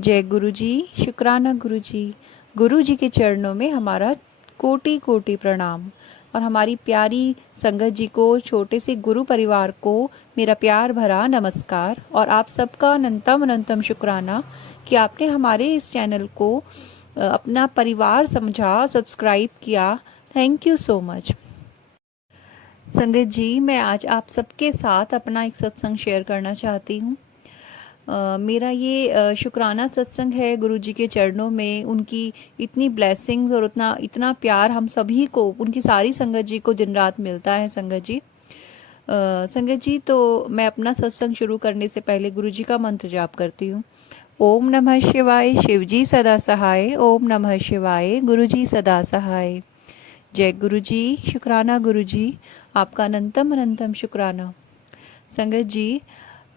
जय गुरु जी। शुक्राना गुरु जी। गुरु जी के चरणों में हमारा कोटि कोटि प्रणाम। और हमारी प्यारी संगत जी को, छोटे से गुरु परिवार को मेरा प्यार भरा नमस्कार। और आप सबका अनंतम अनंतम शुक्राना कि आपने हमारे इस चैनल को अपना परिवार समझा, सब्सक्राइब किया। Thank you so much. संगत जी, मैं आज आप सबके साथ अपना एक सत्संग शेयर करना चाहती हूँ। मेरा ये शुक्राना सत्संग है गुरु जी के चरणों में। उनकी इतनी ब्लेसिंग्स और उतना इतना प्यार हम सभी को, उनकी सारी संगत जी को दिन रात मिलता है। संगत जी, तो मैं अपना सत्संग शुरू करने से पहले गुरु जी का मंत्र जाप करती हूँ। ओम नमः शिवाय, शिव जी सदा सहाय। ओम नमः शिवाय, गुरु जी सदा सहाय। जय गुरु जी। शुक्राना गुरु जी, आपका अनंतम अनंतम शुक्राना। संगत जी,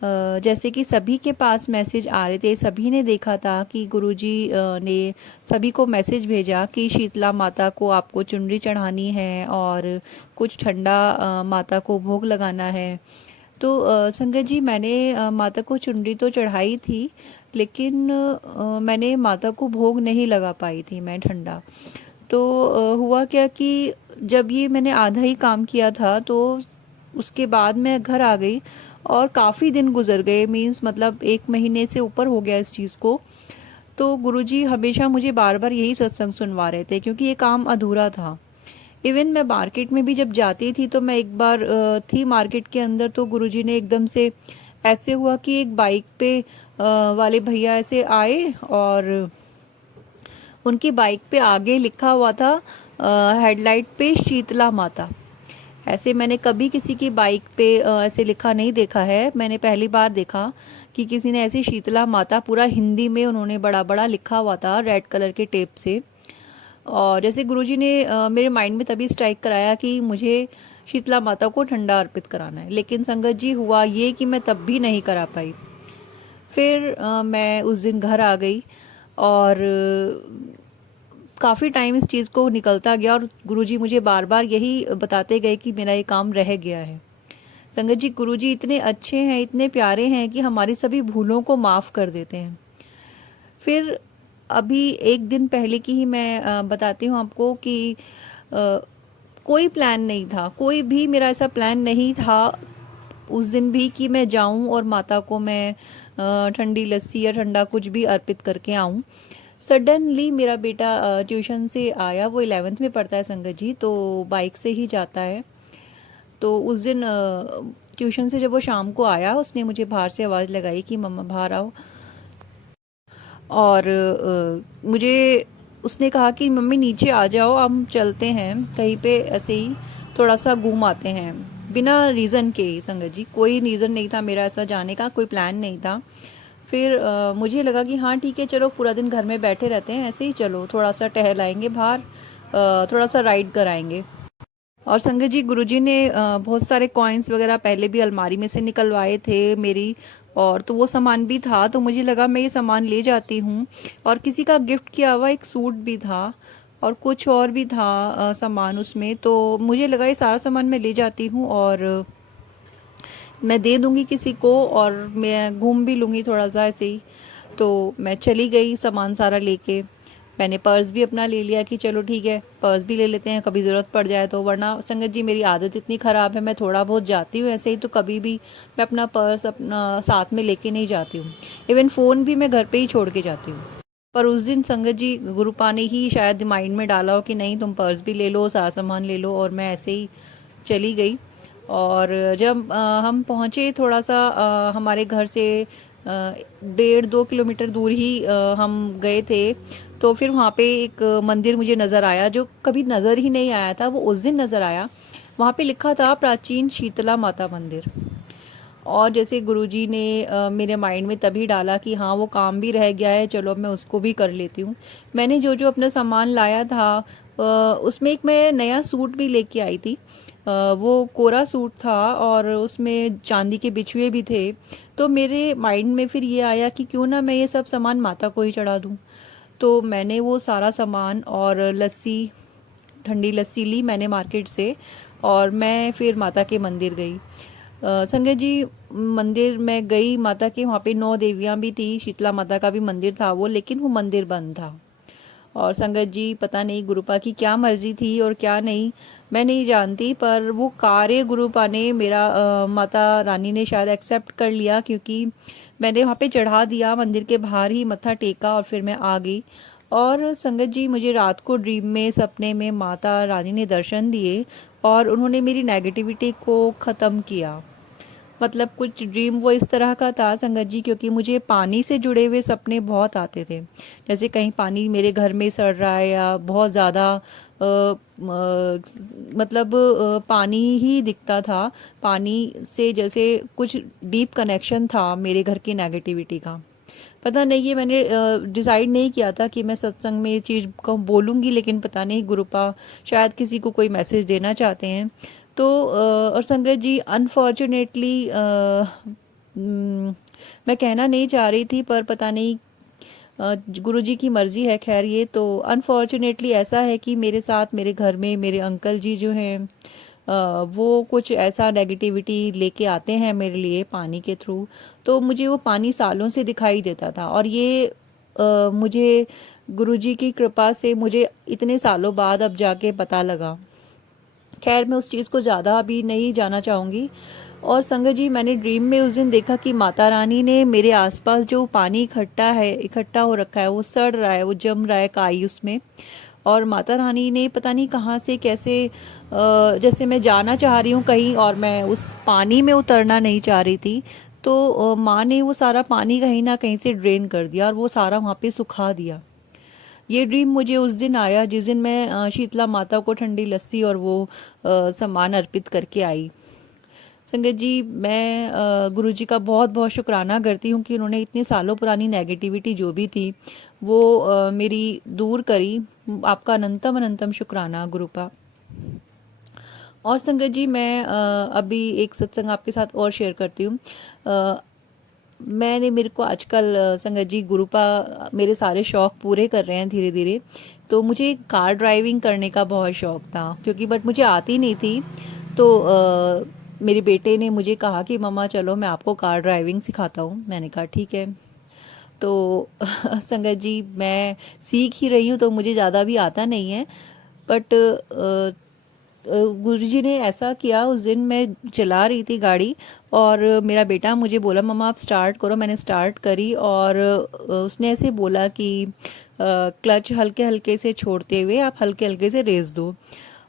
जैसे कि सभी के पास मैसेज आ रहे थे, सभी ने देखा था कि गुरुजी ने सभी को मैसेज भेजा कि शीतला माता को आपको चुनरी चढ़ानी है और कुछ ठंडा माता को भोग लगाना है। तो संगत जी, मैंने माता को चुनरी तो चढ़ाई थी, लेकिन मैंने माता को भोग नहीं लगा पाई थी मैं ठंडा। तो हुआ क्या कि जब ये मैंने आधा ही काम किया था, तो उसके बाद मैं घर आ गई और काफ़ी दिन गुजर गए, मीन्स मतलब 1 महीने से ऊपर हो गया इस चीज़ को। तो गुरुजी हमेशा मुझे बार बार यही सत्संग सुनवा रहे थे, क्योंकि ये काम अधूरा था। इवन मैं मार्केट में भी जब जाती थी, तो मैं एक बार थी मार्केट के अंदर, तो गुरुजी ने एकदम से ऐसे हुआ कि एक बाइक पे वाले भैया ऐसे आए और उनकी बाइक पे आगे लिखा हुआ था हेडलाइट पे शीतला माता। ऐसे मैंने कभी किसी की बाइक पे ऐसे लिखा नहीं देखा है। मैंने पहली बार देखा कि किसी ने ऐसी शीतला माता, पूरा हिंदी में उन्होंने बड़ा बड़ा लिखा हुआ था रेड कलर के टेप से। और जैसे गुरुजी ने मेरे माइंड में तभी स्ट्राइक कराया कि मुझे शीतला माता को ठंडा अर्पित कराना है। लेकिन संगत जी, हुआ ये कि मैं तब भी नहीं करा पाई। फिर मैं उस दिन घर आ गई और काफ़ी टाइम इस चीज़ को निकलता गया और गुरुजी मुझे बार बार यही बताते गए कि मेरा ये काम रह गया है। संगत जी, गुरुजी इतने अच्छे हैं, इतने प्यारे हैं कि हमारी सभी भूलों को माफ़ कर देते हैं। फिर अभी 1 दिन पहले की ही मैं बताती हूँ आपको कि कोई प्लान नहीं था, कोई भी मेरा ऐसा प्लान नहीं था उस दिन भी कि मैं जाऊं और माता को मैं ठंडी लस्सी या ठंडा कुछ भी अर्पित करके आऊं। सडनली मेरा बेटा ट्यूशन से आया, वो 11th में पढ़ता है संगत जी, तो बाइक से ही जाता है। तो उस दिन ट्यूशन से जब वो शाम को आया, उसने मुझे बाहर से आवाज़ लगाई कि मम्मा बाहर आओ। और मुझे उसने कहा कि मम्मी नीचे आ जाओ, हम चलते हैं कहीं पे, ऐसे ही थोड़ा सा घूम आते हैं। बिना रीज़न के ही संगत जी, कोई रीज़न नहीं था मेरा ऐसा जाने का, कोई प्लान नहीं था। फिर मुझे लगा कि हाँ ठीक है, चलो पूरा दिन घर में बैठे रहते हैं, ऐसे ही चलो थोड़ा सा टहल आएंगे बाहर, थोड़ा सा राइड कराएंगे। और संगत जी, गुरुजी ने बहुत सारे कॉइन्स वगैरह पहले भी अलमारी में से निकलवाए थे मेरी, और तो वो सामान भी था, तो मुझे लगा मैं ये सामान ले जाती हूँ। और किसी का गिफ्ट किया हुआ एक सूट भी था और कुछ और भी था सामान उसमें, तो मुझे लगा ये सारा सामान मैं ले जाती हूँ और मैं दे दूंगी किसी को और मैं घूम भी लूँगी थोड़ा सा ऐसे ही। तो मैं चली गई सामान सारा लेके। मैंने पर्स भी अपना ले लिया कि चलो ठीक है, पर्स भी ले लेते हैं, कभी ज़रूरत पड़ जाए तो। वरना संगत जी, मेरी आदत इतनी ख़राब है, मैं थोड़ा बहुत जाती हूँ ऐसे ही, तो कभी भी मैं अपना पर्स अपना साथ में लेके नहीं जाती हूँ। इवन फ़ोन भी मैं घर पे ही छोड़ के जाती हूँ। पर उस दिन संगत जी, गुरुपा ने ही शायद माइंड में डाला हो कि नहीं, तुम पर्स भी ले लो, सारा सामान ले लो, और मैं ऐसे ही चली गई। और जब हम पहुँचे थोड़ा सा हमारे घर से 1.5-2 किलोमीटर दूर ही हम गए थे, तो फिर वहाँ पे एक मंदिर मुझे नज़र आया, जो कभी नज़र ही नहीं आया था, वो उस दिन नज़र आया। वहाँ पे लिखा था प्राचीन शीतला माता मंदिर। और जैसे गुरुजी ने मेरे माइंड में तभी डाला कि हाँ, वो काम भी रह गया है, चलो अब मैं उसको भी कर लेती हूँ। मैंने जो जो अपना सामान लाया था उसमें एक मैं नया सूट भी लेके आई थी। वो कोरा सूट था और उसमें चांदी के बिछुए भी थे। तो मेरे माइंड में फिर ये आया कि क्यों ना मैं ये सब सामान माता को ही चढ़ा दूँ। तो मैंने वो सारा सामान और लस्सी, ठंडी लस्सी ली मैंने मार्केट से, और मैं फिर माता के मंदिर गई। संगत जी, मंदिर में गई माता के, वहाँ पे 9 देवियाँ भी थी, शीतला माता का भी मंदिर था वो, लेकिन वो मंदिर बंद था। और संगत जी पता नहीं गुरुपा की क्या मर्जी थी और क्या नहीं, मैं नहीं जानती, पर वो कार्य गुरुपा ने मेरा माता रानी ने शायद एक्सेप्ट कर लिया, क्योंकि मैंने वहाँ पे चढ़ा दिया, मंदिर के बाहर ही मत्था टेका और फिर मैं आ गई। और संगत जी मुझे रात को ड्रीम में, सपने में माता रानी ने दर्शन दिए और उन्होंने मेरी नेगेटिविटी को ख़त्म किया। मतलब कुछ ड्रीम वो इस तरह का था संगत जी, क्योंकि मुझे पानी से जुड़े हुए सपने बहुत आते थे। जैसे कहीं पानी मेरे घर में सड़ रहा है या बहुत ज़्यादा मतलब पानी ही दिखता था, पानी से जैसे कुछ डीप कनेक्शन था मेरे घर की नेगेटिविटी का। पता नहीं, ये मैंने डिसाइड नहीं किया था कि मैं सत्संग में ये चीज़ को बोलूँगी, लेकिन पता नहीं गुरुपा शायद किसी को कोई मैसेज देना चाहते हैं। तो और संगत जी अनफॉर्चुनेटली मैं कहना नहीं चाह रही थी, पर पता नहीं गुरुजी की मर्जी है। खैर, ये तो अनफॉर्चुनेटली ऐसा है कि मेरे साथ, मेरे घर में मेरे अंकल जी जो हैं वो कुछ ऐसा नेगेटिविटी लेके आते हैं मेरे लिए पानी के थ्रू। तो मुझे वो पानी सालों से दिखाई देता था, और ये मुझे गुरुजी की कृपा से मुझे इतने सालों बाद अब जाके पता लगा। खैर, मैं उस चीज़ को ज़्यादा अभी नहीं जाना चाहूँगी। और संगत जी मैंने ड्रीम में उस दिन देखा कि माता रानी ने मेरे आसपास जो पानी इकट्ठा हो रखा है, वो सड़ रहा है, वो जम रहा है काई उसमें। और माता रानी ने पता नहीं कहाँ से कैसे जैसे मैं जाना चाह रही हूँ कहीं और मैं उस पानी में उतरना नहीं चाह रही थी, तो माँ ने वो सारा पानी कहीं ना कहीं से ड्रेन कर दिया और वो सारा वहाँ पे सुखा दिया। ये ड्रीम मुझे उस दिन आया जिस दिन मैं शीतला माता को ठंडी लस्सी और वो सामान अर्पित करके आई। संगत जी मैं गुरुजी का बहुत बहुत शुक्राना करती हूँ कि उन्होंने इतने सालों पुरानी नेगेटिविटी जो भी थी वो मेरी दूर करी। आपका अनंतम अनंतम शुक्राना गुरुपा। और संगत जी मैं अभी एक सत्संग आपके साथ और शेयर करती हूँ। मेरे को आजकल संगत जी गुरुपा मेरे सारे शौक पूरे कर रहे हैं धीरे धीरे। तो मुझे कार ड्राइविंग करने का बहुत शौक था, क्योंकि बट मुझे आती नहीं थी। तो मेरे बेटे ने मुझे कहा कि मम्मा चलो मैं आपको कार ड्राइविंग सिखाता हूँ। मैंने कहा ठीक है। तो संगत जी मैं सीख ही रही हूँ, तो मुझे ज़्यादा भी आता नहीं है। बट गुरुजी ने ऐसा किया, उस दिन मैं चला रही थी गाड़ी और मेरा बेटा मुझे बोला मम्मा आप स्टार्ट करो। मैंने स्टार्ट करी और उसने ऐसे बोला कि क्लच हल्के हल्के से छोड़ते हुए आप हल्के हल्के से रेस दो।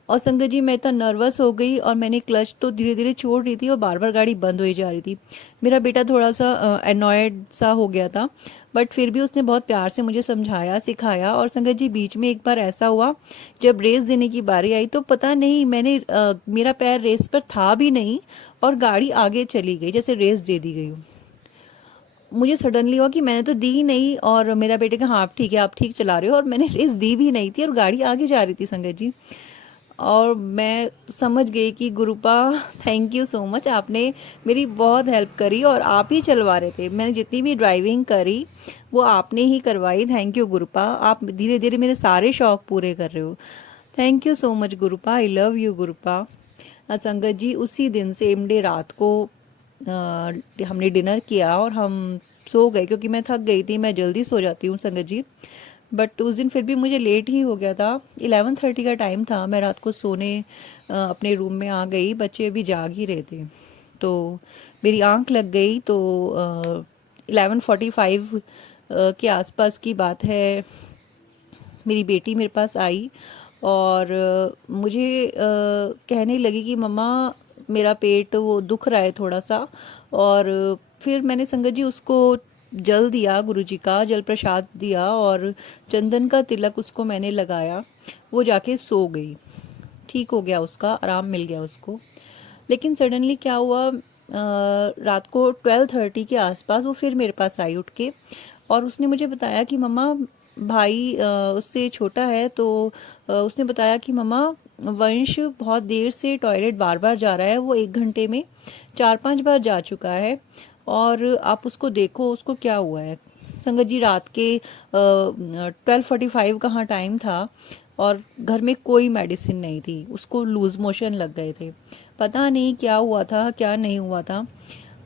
और संगत जी मैं इतना नर्वस हो गई और मैंने क्लच तो धीरे धीरे छोड़ रही थी और बार बार गाड़ी बंद हो जा रही थी। मेरा बेटा थोड़ा सा एनॉयड सा हो गया था, बट फिर भी उसने बहुत प्यार से मुझे समझाया सिखाया। और संगत जी बीच में एक बार ऐसा हुआ, जब रेस देने की बारी आई तो पता नहीं मेरा पैर रेस पर था भी नहीं और गाड़ी आगे चली गई, जैसे रेस दे दी गई हो। मुझे सडनली हुआ कि मैंने तो दी नहीं, और मेरा बेटे का हाँ ठीक है आप ठीक चला रहे हो, और मैंने रेस दी भी नहीं थी और गाड़ी आगे जा रही थी संगत जी। और मैं समझ गई कि गुरुपा थैंक यू सो मच, आपने मेरी बहुत हेल्प करी और आप ही चलवा रहे थे। मैंने जितनी भी ड्राइविंग करी वो आपने ही करवाई। थैंक यू गुरुपा, आप धीरे धीरे मेरे सारे शौक पूरे कर रहे हो। Thank you so much Gurupa, I love you Gurupa. संगत जी उसी दिन सेम डे रात को हमने डिनर किया और हम सो गए, क्योंकि मैं थक गई थी, मैं जल्दी सो जाती हूँ संगत जी। बट उस दिन फिर भी मुझे लेट ही हो गया था, 11:30 का टाइम था। मैं रात को सोने अपने रूम में आ गई, बच्चे अभी जाग ही रहे थे, तो मेरी आंख लग गई। तो 11:45 के आसपास की बात है, मेरी बेटी मेरे पास आई और मुझे कहने लगी कि मम्मा मेरा पेट वो दुख रहा है थोड़ा सा। और फिर मैंने संगत जी उसको जल दिया, गुरुजी का जल प्रसाद दिया और चंदन का तिलक उसको मैंने लगाया। वो जाके सो गई, ठीक हो गया, उसका आराम मिल गया उसको। लेकिन सडनली क्या हुआ, रात को 12:30 के आसपास वो फिर मेरे पास आई उठ के, और उसने मुझे बताया कि मम्मा भाई उससे छोटा है, तो उसने बताया कि मम्मा वंश बहुत देर से टॉयलेट बार बार जा रहा है, वो 1 घंटे में 4-5 बार जा चुका है और आप उसको देखो उसको क्या हुआ है। संगत जी रात के 12:45 कहाँ टाइम था और घर में कोई मेडिसिन नहीं थी, उसको लूज मोशन लग गए थे, पता नहीं क्या हुआ था क्या नहीं हुआ था।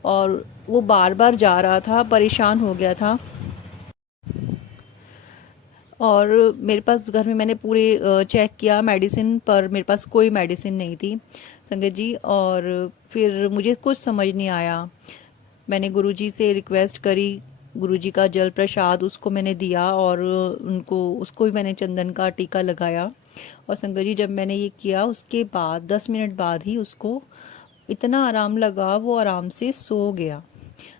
और वो बार बार जा रहा था, परेशान हो गया था। और मेरे पास घर में मैंने पूरे चेक किया मेडिसिन, पर मेरे पास कोई मेडिसिन नहीं थी संगत जी। और फिर मुझे कुछ समझ नहीं आया। मैंने गुरुजी से रिक्वेस्ट करी, गुरुजी का जल प्रसाद उसको मैंने दिया, और उसको भी मैंने चंदन का टीका लगाया। और संगत जी जब मैंने ये किया, उसके बाद 10 मिनट बाद ही उसको इतना आराम लगा, वो आराम से सो गया।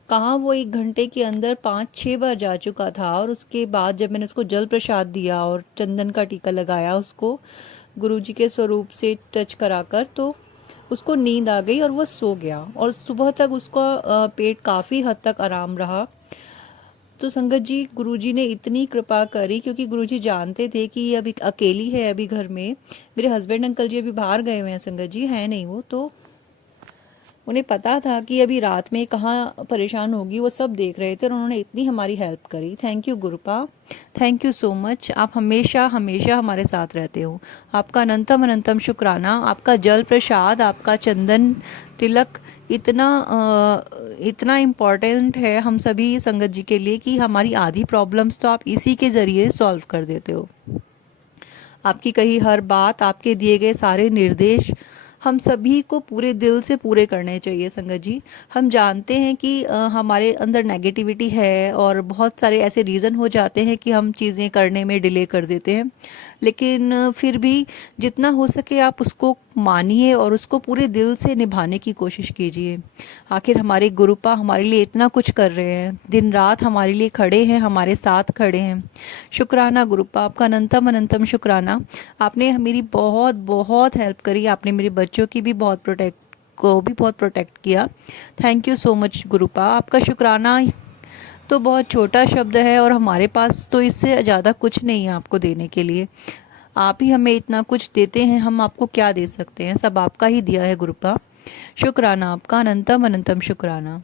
कहाँ वो 1 घंटे के अंदर 5-6 बार जा चुका था। और उसके बाद जब मैंने उसको जल प्रसाद दिया और चंदन का टीका लगाया, उसको गुरुजी के स्वरूप से टच कराकर, तो उसको नींद आ गई और वो सो गया। और सुबह तक उसका पेट काफ़ी हद तक आराम रहा। तो संगत जी गुरुजी ने इतनी कृपा करी, क्योंकि गुरुजी जानते थे कि ये अभी अकेली है अभी घर में। मेरे हस्बैंड अंकल जी अभी बाहर गए हुए हैं संगत जी, है नहीं वो, तो उन्हें पता था कि अभी रात में कहाँ परेशान होगी, वो सब देख रहे थे, और उन्होंने इतनी हमारी हेल्प करी। Thank you गुरुपा, thank you so much. आप हमेशा हमेशा हमारे साथ रहते हो। आपका अनंतम अनंतम शुक्राना। आपका जल प्रसाद, आपका चंदन तिलक इतना इम्पॉर्टेंट है हम सभी संगत जी के लिए, कि हमारी आधी प्रॉब्लम्स तो आप इसी के ज़रिए सॉल्व कर देते हो। आपकी कही हर बात, आपके दिए गए सारे निर्देश हम सभी को पूरे दिल से पूरे करने चाहिए संगत जी। हम जानते हैं कि हमारे अंदर नेगेटिविटी है, और बहुत सारे ऐसे रीज़न हो जाते हैं कि हम चीज़ें करने में डिले कर देते हैं। लेकिन फिर भी जितना हो सके आप उसको मानिए और उसको पूरे दिल से निभाने की कोशिश कीजिए। आखिर हमारे गुरुपा हमारे लिए इतना कुछ कर रहे हैं, दिन रात हमारे लिए खड़े हैं, हमारे साथ खड़े हैं। शुक्राना गुरुपा, आपका अनंतम अनंतम शुक्राना। आपने मेरी बहुत बहुत हेल्प करी, आपने मेरे बच्चों की भी बहुत प्रोटेक्ट किया। Thank you so much गुरुपा। आपका शुक्राना तो बहुत छोटा शब्द है, और हमारे पास तो इससे ज़्यादा कुछ नहीं है आपको देने के लिए। आप ही हमें इतना कुछ देते हैं, हम आपको क्या दे सकते हैं, सब आपका ही दिया है गुरुपा। शुक्राना आपका, अनंतम अनंतम शुक्राना।